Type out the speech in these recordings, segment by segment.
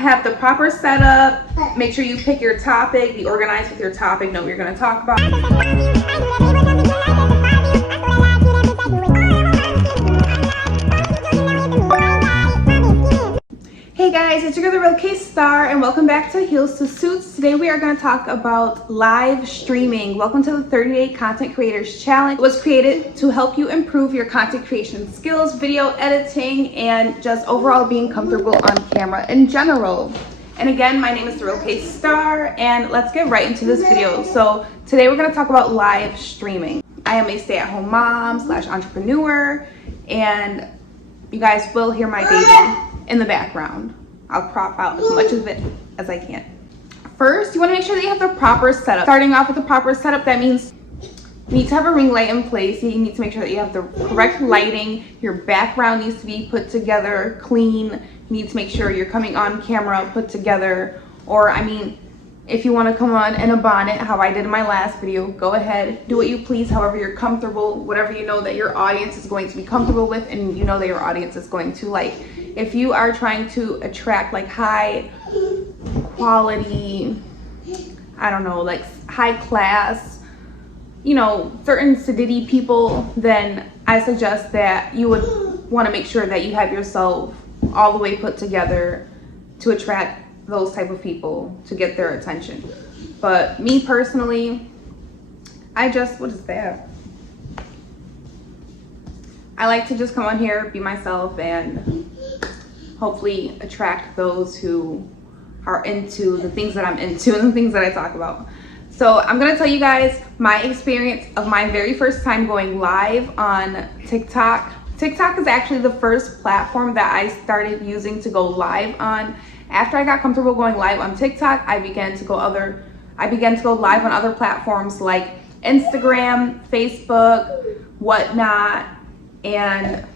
have the proper setup. Make sure you pick your topic, be organized with your topic, know what you're going to talk about. Hey guys, it's your girl, the Real K STARR, and welcome back to Heels to Suits. Today we are going to talk about live streaming. Welcome to the 30-Day Content Creators Challenge. It was created to help you improve your content creation skills, video editing, and just overall being comfortable on camera in general. And again, my name is the Real K STARR, and let's get right into this video. So today we're going to talk about live streaming. I am a stay-at-home mom / entrepreneur, and you guys will hear my baby in the background. I'll crop out as much of it as I can. First, you want to make sure that you have the proper setup. Starting off with the proper setup, that means you need to have a ring light in place. You need to make sure that you have the correct lighting. Your background needs to be put together, clean. You need to make sure you're coming on camera, put together. Or, I mean, if you want to come on in a bonnet, how I did in my last video, go ahead. Do what you please, however you're comfortable, whatever you know that your audience is going to be comfortable with and you know that your audience is going to like. If you are trying to attract like high quality, I don't know, like high class, you know, certain sedity people, then I suggest that you would want to make sure that you have yourself all the way put together to attract those type of people, to get their attention. But me personally, what is that? I like to just come on here, be myself, and hopefully attract those who are into the things that I'm into and the things that I talk about. So I'm gonna tell you guys my experience of my very first time going live on TikTok. TikTok is actually the first platform that I started using to go live on. After I got comfortable going live on TikTok, I began to go live on other platforms like Instagram, Facebook, WhatNot, and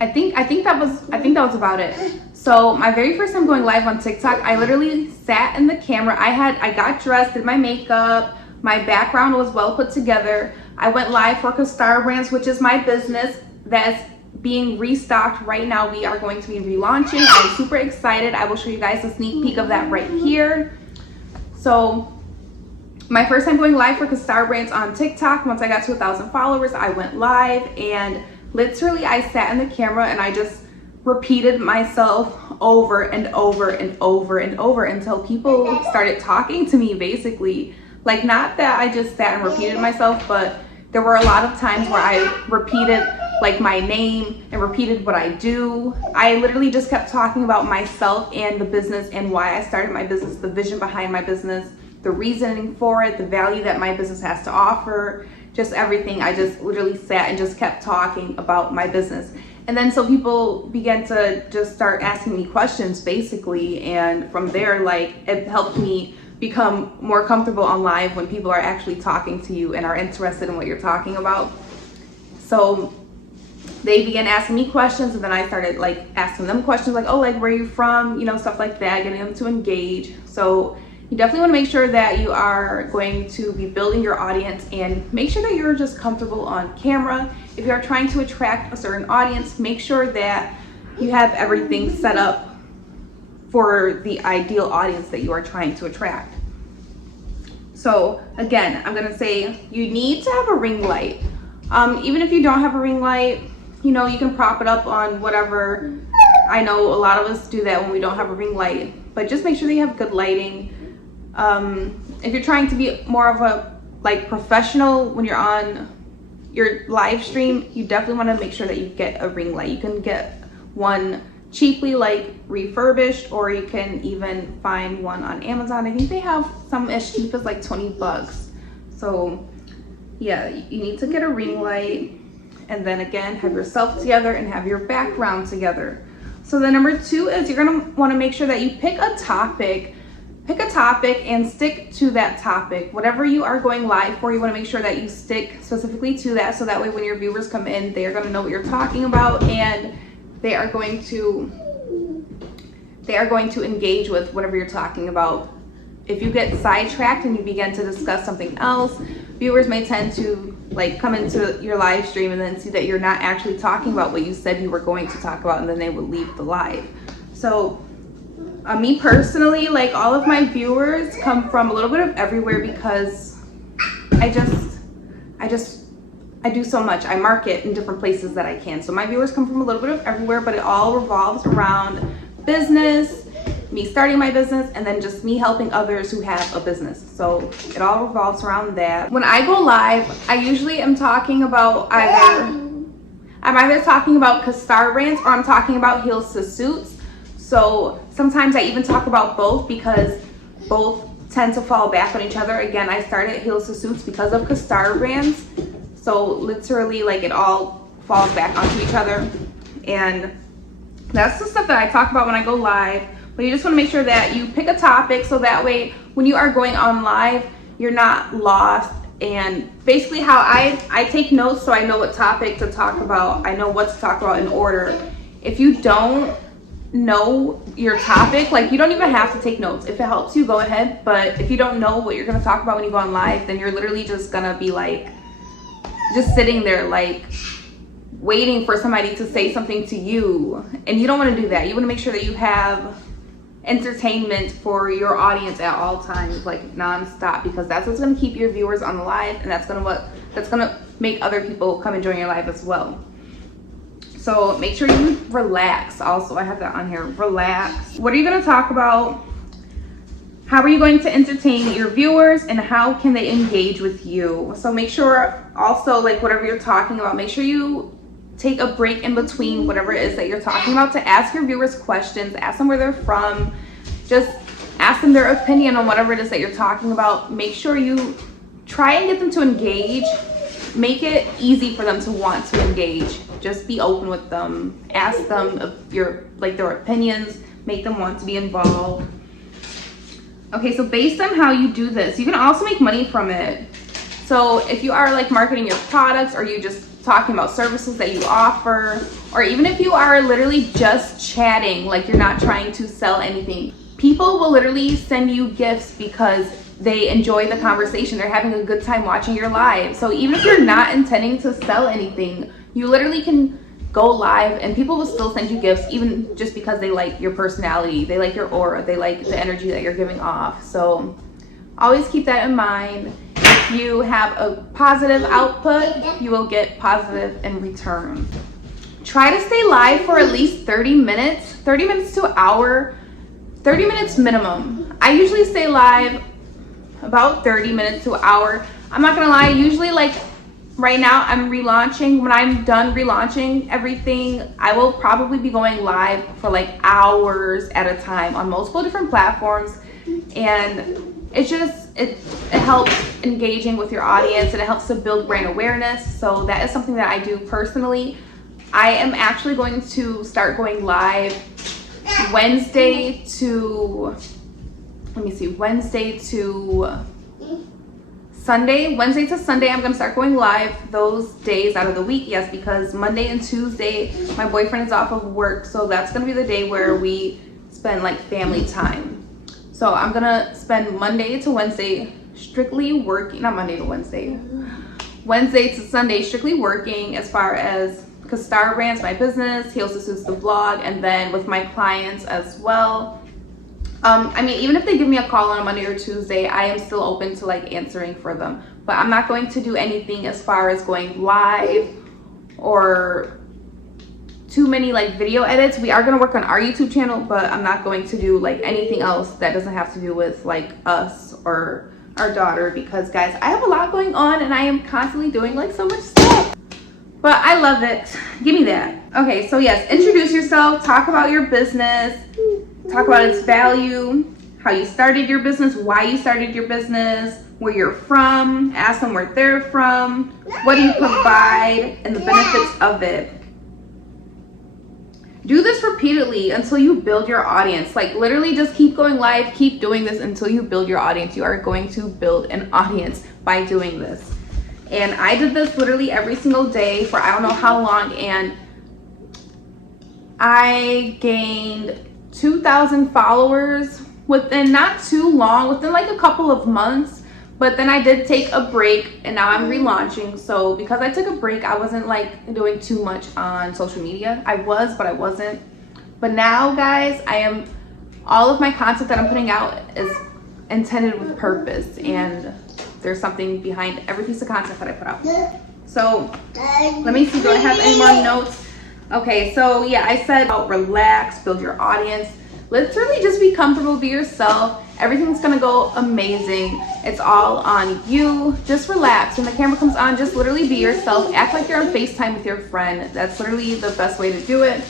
I think that was about it. So my very first time going live on TikTok, I literally sat in the camera. I got dressed, did my makeup, my background was well put together. I went live for KSTARRBRANDS, which is my business that's being restocked right now. We are going to be relaunching. I'm super excited. I will show you guys a sneak peek of that right here. So my first time going live for KSTARRBRANDS on TikTok, once I got to 1,000 followers, I went live, and literally I sat in the camera and I just repeated myself over and over and over and over until people started talking to me, basically. Like, not that I just sat and repeated myself, but there were a lot of times where I repeated like my name and repeated what I do. I literally just kept talking about myself and the business and why I started my business, the vision behind my business, the reasoning for it, the value that my business has to offer, just everything. I just literally sat and just kept talking about my business. And then so people began to just start asking me questions, basically, and from there, like, it helped me become more comfortable on live when people are actually talking to you and are interested in what you're talking about. So they began asking me questions, and then I started like asking them questions like, oh, like, where are you from, you know, stuff like that, getting them to engage. So you definitely want to make sure that you are going to be building your audience, and make sure that you're just comfortable on camera. If you are trying to attract a certain audience, make sure that you have everything set up for the ideal audience that you are trying to attract. So again, I'm gonna say you need to have a ring light. Even if you don't have a ring light, you know, you can prop it up on whatever. I know a lot of us do that when we don't have a ring light, but just make sure that you have good lighting. If you're trying to be more of a like professional when you're on your live stream, you definitely want to make sure that you get a ring light. You can get one cheaply, like refurbished, or you can even find one on Amazon. I think they have some as cheap as like 20 bucks. So yeah, you need to get a ring light, and then again, have yourself together and have your background together. So the number 2 is you're gonna want to make sure that you pick a topic and stick to that topic. Whatever you are going live for, you want to make sure that you stick specifically to that, so that way when your viewers come in, they are going to know what you're talking about, and they are going to engage with whatever you're talking about. If you get sidetracked and you begin to discuss something else, viewers may tend to like come into your live stream and then see that you're not actually talking about what you said you were going to talk about, and then they will leave the live. So Me personally, like all of my viewers come from a little bit of everywhere because I do so much. I market in different places that I can. So my viewers come from a little bit of everywhere, but it all revolves around business, me starting my business, and then just me helping others who have a business. So it all revolves around that. When I go live, I usually am talking about I'm either talking about KSTARRBRANDS or I'm talking about heels to suits. So sometimes I even talk about both because both tend to fall back on each other. Again, I started heels to suits because of KSTARRBRANDS. So literally, like, it all falls back onto each other. And that's the stuff that I talk about when I go live. But you just want to make sure that you pick a topic so that way when you are going on live, you're not lost. And basically how I take notes so I know what topic to talk about. I know what to talk about in order. If you don't know your topic, like, you don't even have to take notes. If it helps you, go ahead. But if you don't know what you're going to talk about when you go on live, then you're literally just going to be like just sitting there like waiting for somebody to say something to you, and you don't want to do that. You want to make sure that you have entertainment for your audience at all times, like non-stop, because that's what's going to keep your viewers on the live, and that's going to make other people come and join your live as well. So make sure you relax. Also, I have that on here, relax. What are you going to talk about? How are you going to entertain your viewers, and how can they engage with you? So make sure also, like, whatever you're talking about, make sure you take a break in between whatever it is that you're talking about to ask your viewers questions, ask them where they're from, just ask them their opinion on whatever it is that you're talking about. Make sure you try and get them to engage. Make it easy for them to want to engage. Just be open with them. Ask them their opinions. Make them want to be involved. Okay, so based on how you do this, you can also make money from it. So if you are like marketing your products, or you just talking about services that you offer, or even if you are literally just chatting, like you're not trying to sell anything, people will literally send you gifts because they enjoy the conversation. They're having a good time watching your live. So even if you're not intending to sell anything, you literally can go live and people will still send you gifts, even just because they like your personality, they like your aura, they like the energy that you're giving off. So always keep that in mind. If you have a positive output, you will get positive in return. Try to stay live for at least 30 minutes to an hour, 30 minutes minimum. I usually stay live about 30 minutes to an hour. I'm not gonna lie, usually, like right now I'm relaunching. When I'm done relaunching everything, I will probably be going live for like hours at a time on multiple different platforms. And it's just, it helps engaging with your audience, and it helps to build brand awareness. So that is something that I do personally. I am actually going to start going live Wednesday to Sunday. Wednesday to Sunday, I'm gonna start going live those days out of the week. Yes, because Monday and Tuesday, my boyfriend is off of work. So that's gonna be the day where we spend like family time. So I'm gonna spend Monday to Wednesday strictly working, not Monday to Wednesday, Wednesday to Sunday strictly working as far as KSTARRBRANDS, my business, Heels to Suits, the vlog, and then with my clients as well. I mean, even if they give me a call on a Monday or Tuesday, I am still open to like answering for them. But I'm not going to do anything as far as going live or too many like video edits. We are going to work on our YouTube channel, but I'm not going to do like anything else that doesn't have to do with like us or our daughter, because guys, I have a lot going on and I am constantly doing like so much stuff. But I love it. Give me that. Okay, so yes, introduce yourself, talk about your business, talk about its value, how you started your business, why you started your business, where you're from, ask them where they're from, what do you provide, and the benefits of it. Do this repeatedly until you build your audience. Like literally just keep going live, keep doing this until you build your audience. You are going to build an audience by doing this. And I did this literally every single day for I don't know how long, and I gained 2,000 followers within not too long, within like a couple of months. But then I did take a break and now I'm relaunching. So because I took a break, I wasn't like doing too much on social media. I was, but I wasn't. But now guys, I am all of my content that I'm putting out is intended with purpose, and there's something behind every piece of content that I put out. So let me see, do I have any more notes? Okay, so yeah, I said relax, build your audience. Literally just be comfortable, be yourself. Everything's gonna go amazing. It's all on you. Just relax. When the camera comes on, just literally be yourself. Act like you're on FaceTime with your friend. That's literally the best way to do it.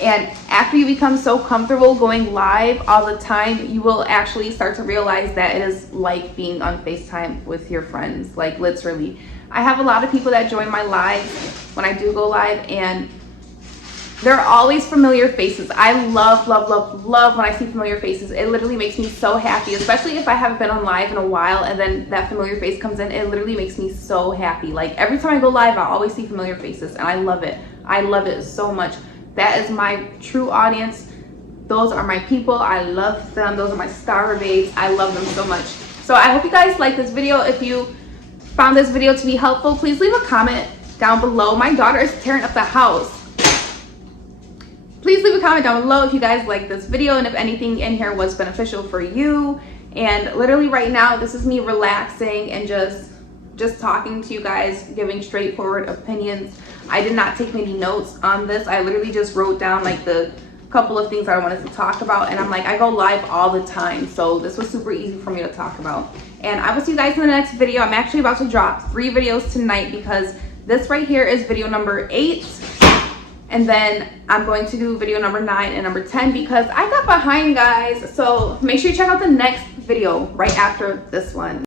And after you become so comfortable going live all the time, you will actually start to realize that it is like being on FaceTime with your friends, like literally. I have a lot of people that join my lives when I do go live, and they're always familiar faces. I love, love, love, love when I see familiar faces. It literally makes me so happy, especially if I haven't been on live in a while and then that familiar face comes in. It literally makes me so happy. Like every time I go live, I always see familiar faces, and I love it. I love it so much. That is my true audience. Those are my people. I love them. Those are my star babes. I love them so much. So I hope you guys like this video. If you found this video to be helpful, please leave a comment down below. My daughter is tearing up the house. Please leave a comment down below if you guys like this video and if anything in here was beneficial for you. And literally right now, this is me relaxing and just talking to you guys, giving straightforward opinions. I did not take many notes on this. I literally just wrote down like the couple of things I wanted to talk about, and I'm like, I go live all the time, so this was super easy for me to talk about. And I will see you guys in the next video. I'm actually about to drop 3 videos tonight because this right here is video number 8. And then I'm going to do video number 9 and number 10 because I got behind, guys. So make sure you check out the next video right after this one.